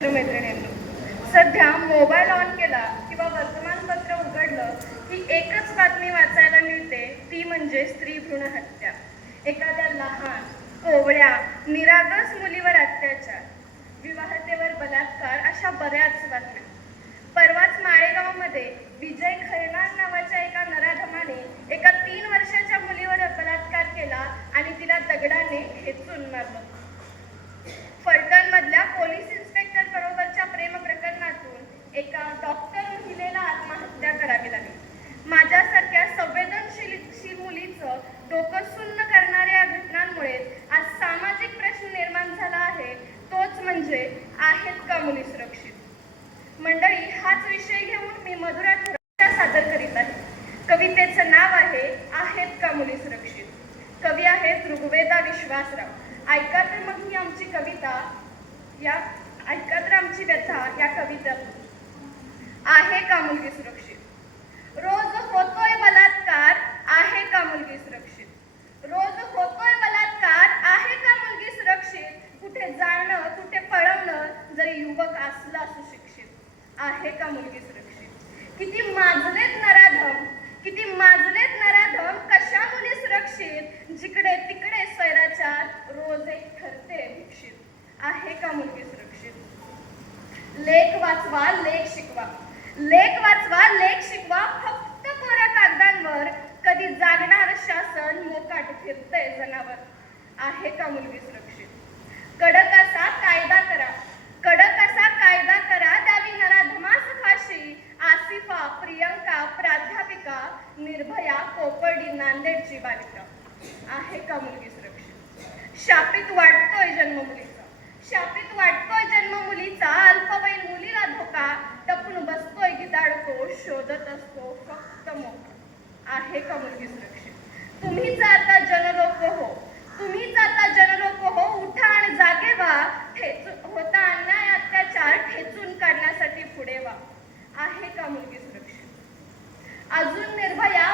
मैत्रिणींनो, सध्या mobile on केला किंवा वर्तमानपत्र उघडलं की एकच बातमी वाचायला मिळते, ती म्हणजे स्त्री भ्रूण हत्या. एखाद्या लहान कोवळ्या निरागस मुलीवर अत्याचार, विवाहतेवर बलात्कार, अशा बऱ्याच बातम्या. परवाच माळेगावमध्ये विजय खैरनार नावाच्या एका नराधमाने एका 3 वर्षाच्या मुलीवर बलात्कार केला आणि तिला दगडाने ठेचून मारलं. फलटण मधल्या पोलीस इन्स्पेक्टर बरोबरच्या प्रेम प्रकरणातून एका डॉक्टर महिलेला आत्महत्या करावी लागली. माझ्यासारख्या संवेदनशील मुलीचं डोकं सुन्न करणाऱ्या घटनांमुळे आज सामाजिक प्रश्न निर्माण झाला आहे, तोच म्हणजे आहेत का मुली सुरक्षित. मंडळी, हाच विषय घेऊन मी मधुरा थोरात सादर करीत आहे. कवितेचं नाव आहे आहेत का मुली सुरक्षित. कवी आहेत ऋग्वेदा विश्वासराव. ऐका तर मग ही आमची कविता, ऐका तर आमची व्यथा या कवितेत. आहे का मुलगी सुरक्षित. रोज होतोय बलात्कार, आहे का मुलगी सुरक्षित. रोज होतोय बलात्कार, आहे का मुलगी सुरक्षित. कुठे जाणं, कुठे पळवणं, जरी युवक असला सुशिक्षित, आहे का मुलगी सुरक्षित. किती माजलेत नराधम, किती माजलेत नराधम, कशा मुली सुरक्षित. जिकडे तिकडे स्वैराचार, रोज एक ठरते भिक्षित, आहे का मुलगी सुरक्षित. लेख वाचवा, लेख शिकवा, लेख वाचवा, लेख शिकवा, फक्त कोऱ्या कागदांवर. कधी जागणार शासन, मोकाट फिरतय जनावर, आहे का मुलगी सुरक्षित. कडक असा कायदा करा, कडक असा कायदा करा, द्यावी नराधमास फाशी. आसिफा, प्रियंका, प्राध्यापिका, निर्भया, कोपर्डी, नांदेडची बालिका, आहे का मुलगी सुरक्षित. शापित वाटतोय जन्म मुलीचा, शापित वाटतोय जन्म मुलीचा. अल्पवयीन मुलीला धोका, टपून बसतोय गिदाडतो, शोधत असतो फक्त मोका, आहे का मुलगी सुरक्षित. तुम्हीच आता जनलोक हो, तुम्हीच आता जनलोक हो, उठा आणि जागे व्हा. होता अन्याय अत्याचार, ठेचून काढण्यासाठी पुढे व्हा, आहे का मुलगी सुरक्षित. अजून निर्भया